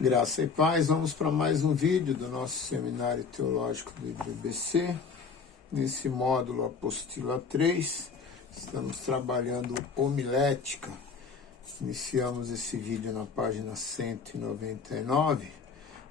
Graça e paz, vamos para mais um vídeo do nosso Seminário Teológico do IBBC. Nesse módulo Apostila 3, estamos trabalhando homilética. Iniciamos esse vídeo na página 199,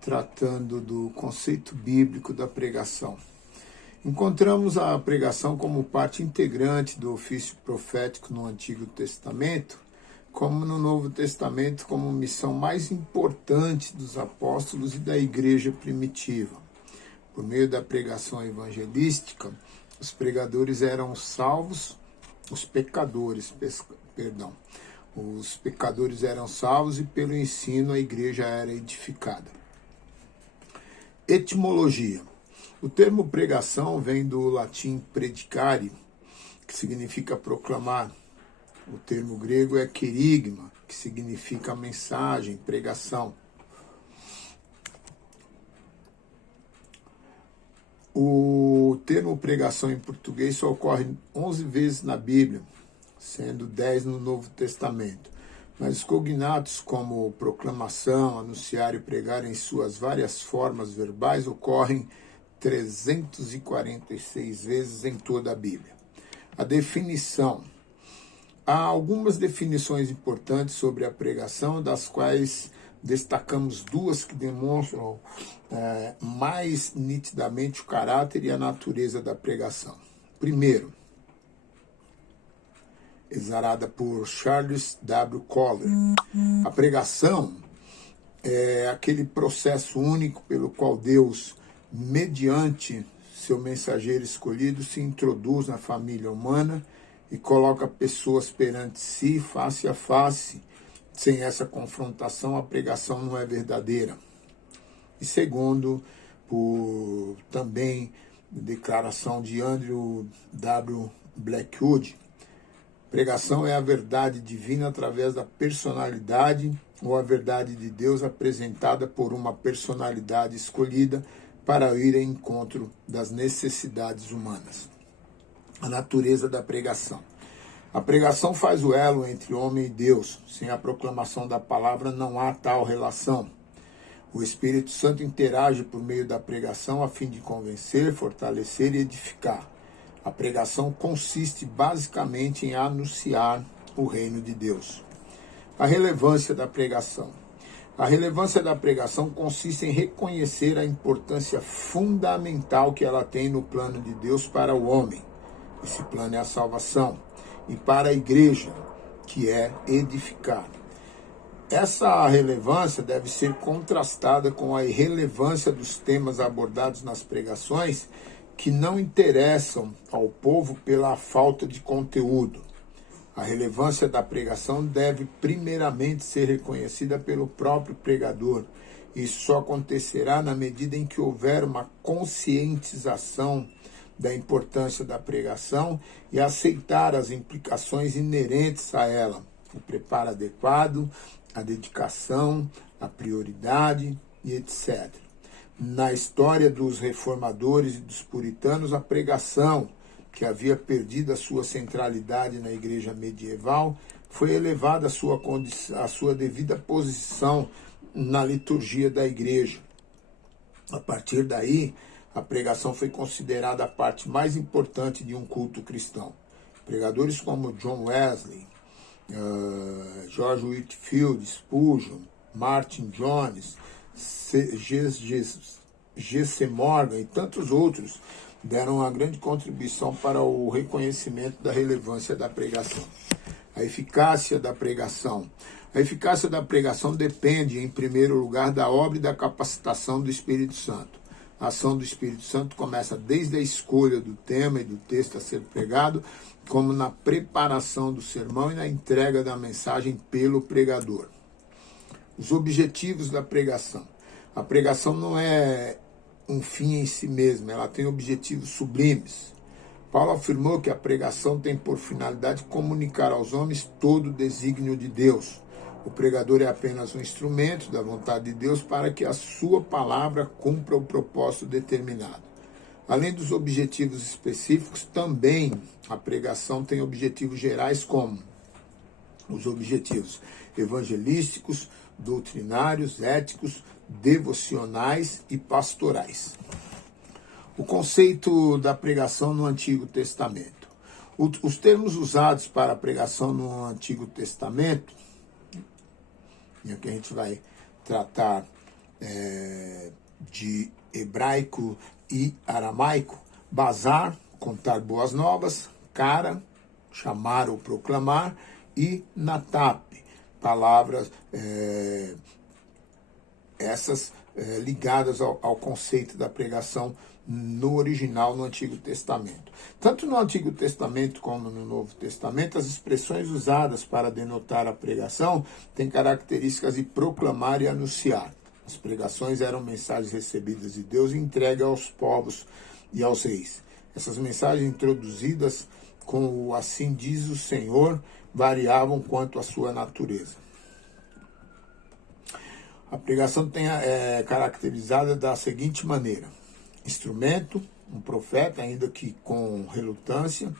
tratando do conceito bíblico da pregação. Encontramos a pregação como parte integrante do ofício profético no Antigo Testamento, como no Novo Testamento, como missão mais importante dos apóstolos e da igreja primitiva. Por meio da pregação evangelística, os pregadores eram salvos, os pecadores eram salvos e pelo ensino a igreja era edificada. Etimologia. O termo pregação vem do latim predicare, que significa proclamar. O termo grego é querigma, que significa mensagem, pregação. O termo pregação em português só ocorre 11 vezes na Bíblia, sendo 10 no Novo Testamento. Mas os cognatos como proclamação, anunciar e pregar em suas várias formas verbais ocorrem 346 vezes em toda a Bíblia. A definição. Há algumas definições importantes sobre a pregação, das quais destacamos duas que demonstram mais nitidamente o caráter e a natureza da pregação. Primeiro, exarada por Charles W. Collier. A pregação é aquele processo único pelo qual Deus, mediante seu mensageiro escolhido, se introduz na família humana e coloca pessoas perante si, face a face. Sem essa confrontação, a pregação não é verdadeira. E segundo, por também declaração de Andrew W. Blackwood, pregação é a verdade divina através da personalidade ou a verdade de Deus apresentada por uma personalidade escolhida para ir ao encontro das necessidades humanas. A natureza da pregação. A pregação faz o elo entre homem e Deus. Sem a proclamação da palavra não há tal relação. O Espírito Santo interage por meio da pregação a fim de convencer, fortalecer e edificar. A pregação consiste basicamente em anunciar o reino de Deus. A relevância da pregação. A relevância da pregação consiste em reconhecer a importância fundamental que ela tem no plano de Deus para o homem. Esse plano é a salvação. E para a igreja, que é edificar. Essa relevância deve ser contrastada com a irrelevância dos temas abordados nas pregações, que não interessam ao povo pela falta de conteúdo. A relevância da pregação deve primeiramente ser reconhecida pelo próprio pregador. Isso só acontecerá na medida em que houver uma conscientização da importância da pregação e aceitar as implicações inerentes a ela, o preparo adequado, a dedicação, a prioridade e etc. Na história dos reformadores e dos puritanos, a pregação, que havia perdido a sua centralidade na igreja medieval, foi elevada à sua devida posição na liturgia da igreja. A partir daí, a pregação foi considerada a parte mais importante de um culto cristão. Pregadores como John Wesley, George Whitefield, Spurgeon, Martin Jones, G.C. Morgan e tantos outros deram uma grande contribuição para o reconhecimento da relevância da pregação. A eficácia da pregação. A eficácia da pregação depende, em primeiro lugar, da obra e da capacitação do Espírito Santo. A ação do Espírito Santo começa desde a escolha do tema e do texto a ser pregado, como na preparação do sermão e na entrega da mensagem pelo pregador. Os objetivos da pregação. A pregação não é um fim em si mesma, ela tem objetivos sublimes. Paulo afirmou que a pregação tem por finalidade comunicar aos homens todo o desígnio de Deus. O pregador é apenas um instrumento da vontade de Deus para que a sua palavra cumpra o propósito determinado. Além dos objetivos específicos, também a pregação tem objetivos gerais como os objetivos evangelísticos, doutrinários, éticos, devocionais e pastorais. O conceito da pregação no Antigo Testamento. Os termos usados para a pregação no Antigo Testamento, e aqui a gente vai tratar de hebraico e aramaico: bazar, contar boas novas; cara, chamar ou proclamar; e natap, palavras essas ligadas ao conceito da pregação no original, no Antigo Testamento. Tanto no Antigo Testamento como no Novo Testamento, as expressões usadas para denotar a pregação têm características de proclamar e anunciar. As pregações eram mensagens recebidas de Deus e entregues aos povos e aos reis. Essas mensagens, introduzidas com o "assim diz o Senhor", variavam quanto à sua natureza. A pregação é caracterizada da seguinte maneira: instrumento, um profeta, ainda que com relutância;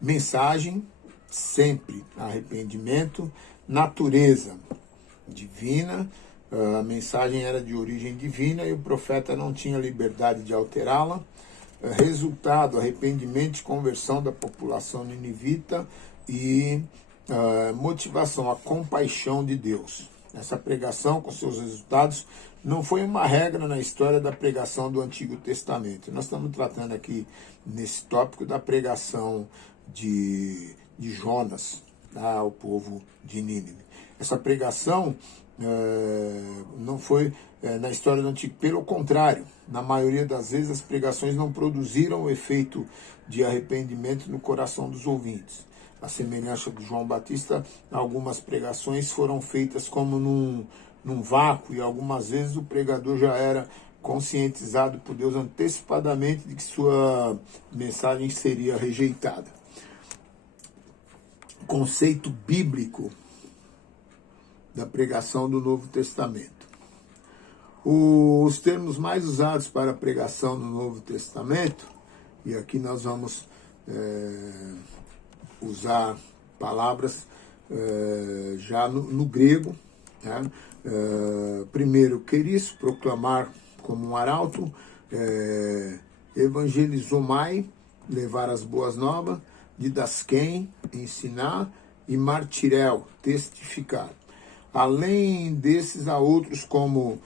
mensagem, sempre arrependimento; natureza, divina, a mensagem era de origem divina e o profeta não tinha liberdade de alterá-la; resultado, arrependimento e conversão da população ninivita; e motivação, a compaixão de Deus. Essa pregação, com seus resultados, não foi uma regra na história da pregação do Antigo Testamento. Nós estamos tratando aqui, nesse tópico, da pregação de Jonas ao povo de Nínive. Essa pregação não foi na história do Antigo. Pelo contrário, na maioria das vezes, as pregações não produziram o efeito de arrependimento no coração dos ouvintes. A semelhança de João Batista, algumas pregações foram feitas como num vácuo, e algumas vezes o pregador já era conscientizado por Deus antecipadamente de que sua mensagem seria rejeitada. Conceito bíblico da pregação do Novo Testamento. Os termos mais usados para a pregação no Novo Testamento, e aqui nós vamos usar palavras já no grego, né? Primeiro, queris, proclamar como um arauto; evangelizomai, levar as boas novas; didasquém, ensinar; e martirel, testificar. Além desses, há outros como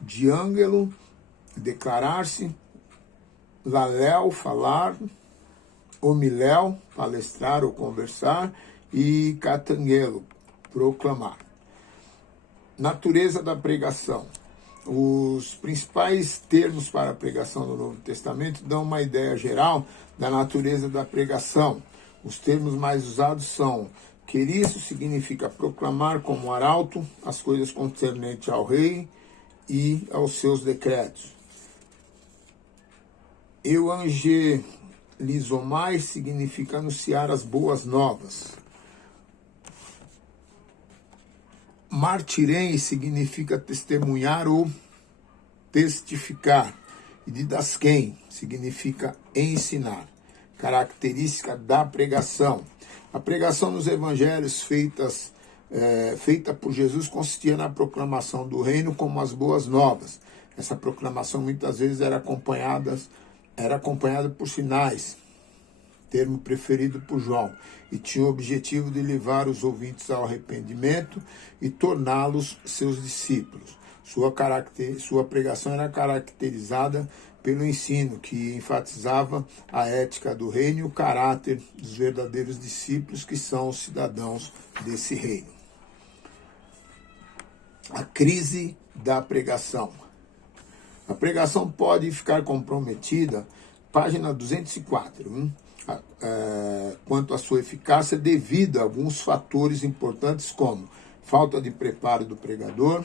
diângelo, declarar-se; laléu, falar; homiléu, palestrar ou conversar; e catangelo, proclamar. Natureza da pregação. Os principais termos para a pregação do Novo Testamento dão uma ideia geral da natureza da pregação. Os termos mais usados são: queriço, significa proclamar como arauto as coisas concernentes ao rei e aos seus decretos. Euangelizomai significa anunciar as boas novas. Martirem significa testemunhar ou testificar. E didasquém significa ensinar. Característica da pregação. A pregação nos evangelhos feita por Jesus consistia na proclamação do reino como as boas novas. Essa proclamação muitas vezes era acompanhada por sinais, termo preferido por João, e tinha o objetivo de levar os ouvintes ao arrependimento e torná-los seus discípulos. Sua pregação era caracterizada pelo ensino, que enfatizava a ética do reino e o caráter dos verdadeiros discípulos, que são os cidadãos desse reino. A crise da pregação. A pregação pode ficar comprometida, página 204, quanto à sua eficácia, devido a alguns fatores importantes, como falta de preparo do pregador,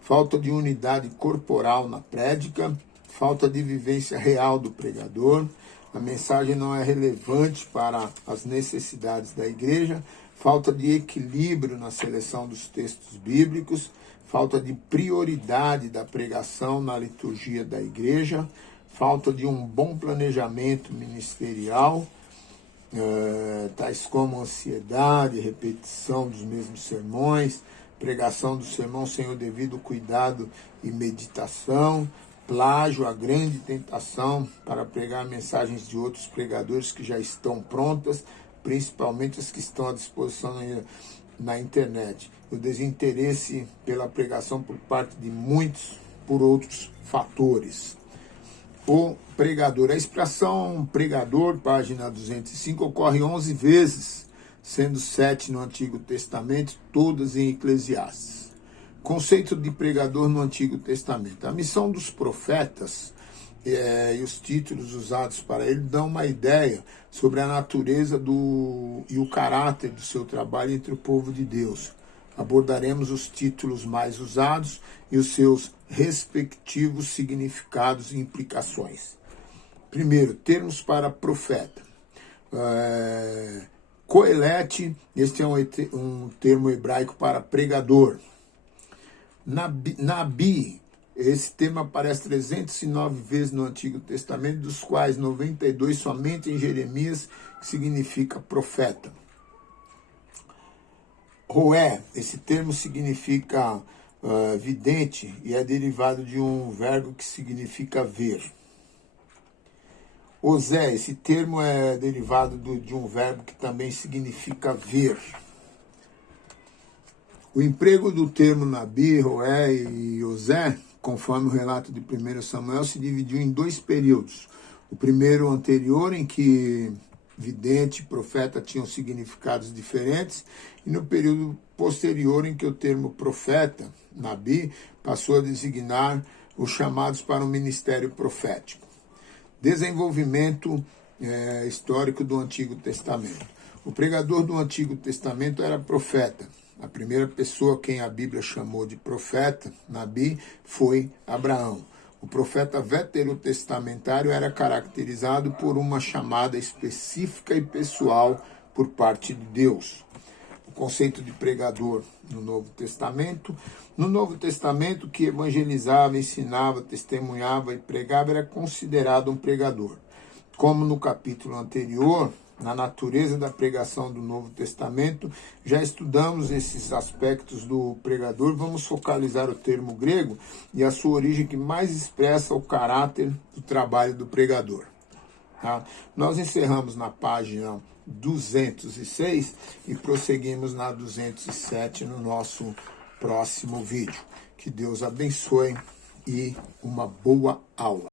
falta de unidade corporal na prédica, falta de vivência real do pregador, a mensagem não é relevante para as necessidades da igreja, falta de equilíbrio na seleção dos textos bíblicos, falta de prioridade da pregação na liturgia da igreja, falta de um bom planejamento ministerial, tais como ansiedade, repetição dos mesmos sermões, pregação do sermão sem o devido cuidado e meditação, plágio, a grande tentação para pregar mensagens de outros pregadores que já estão prontas, principalmente as que estão à disposição na internet, o desinteresse pela pregação por parte de muitos por outros fatores. O pregador, a expressão pregador, página 205, ocorre 11 vezes, sendo 7 no Antigo Testamento, todas em Eclesiastes. Conceito de pregador no Antigo Testamento. A missão dos profetas e os títulos usados para ele dão uma ideia sobre a natureza e o caráter do seu trabalho entre o povo de Deus. Abordaremos os títulos mais usados e os seus respectivos significados e implicações. Primeiro, termos para profeta. Coelete, este é um termo hebraico para pregador. Nabi, esse termo aparece 309 vezes no Antigo Testamento, dos quais 92 somente em Jeremias, que significa profeta. Roé, esse termo significa vidente e é derivado de um verbo que significa ver. Osé, esse termo é derivado de um verbo que também significa ver. O emprego do termo Nabi, Roé e Osé, conforme o relato de 1 Samuel, se dividiu em 2 períodos. O primeiro anterior, em que vidente e profeta tinham significados diferentes, e no período posterior, em que o termo profeta, Nabi, passou a designar os chamados para o ministério profético. Desenvolvimento histórico do Antigo Testamento. O pregador do Antigo Testamento era profeta. A primeira pessoa quem a Bíblia chamou de profeta, Nabi, foi Abraão. O profeta veterotestamentário era caracterizado por uma chamada específica e pessoal por parte de Deus. O conceito de pregador no Novo Testamento. No Novo Testamento, que evangelizava, ensinava, testemunhava e pregava era considerado um pregador. Como no capítulo anterior, na natureza da pregação do Novo Testamento, já estudamos esses aspectos do pregador. Vamos focalizar o termo grego e a sua origem que mais expressa o caráter do trabalho do pregador. Tá? Nós encerramos na página 206 e prosseguimos na 207 no nosso próximo vídeo. Que Deus abençoe e uma boa aula.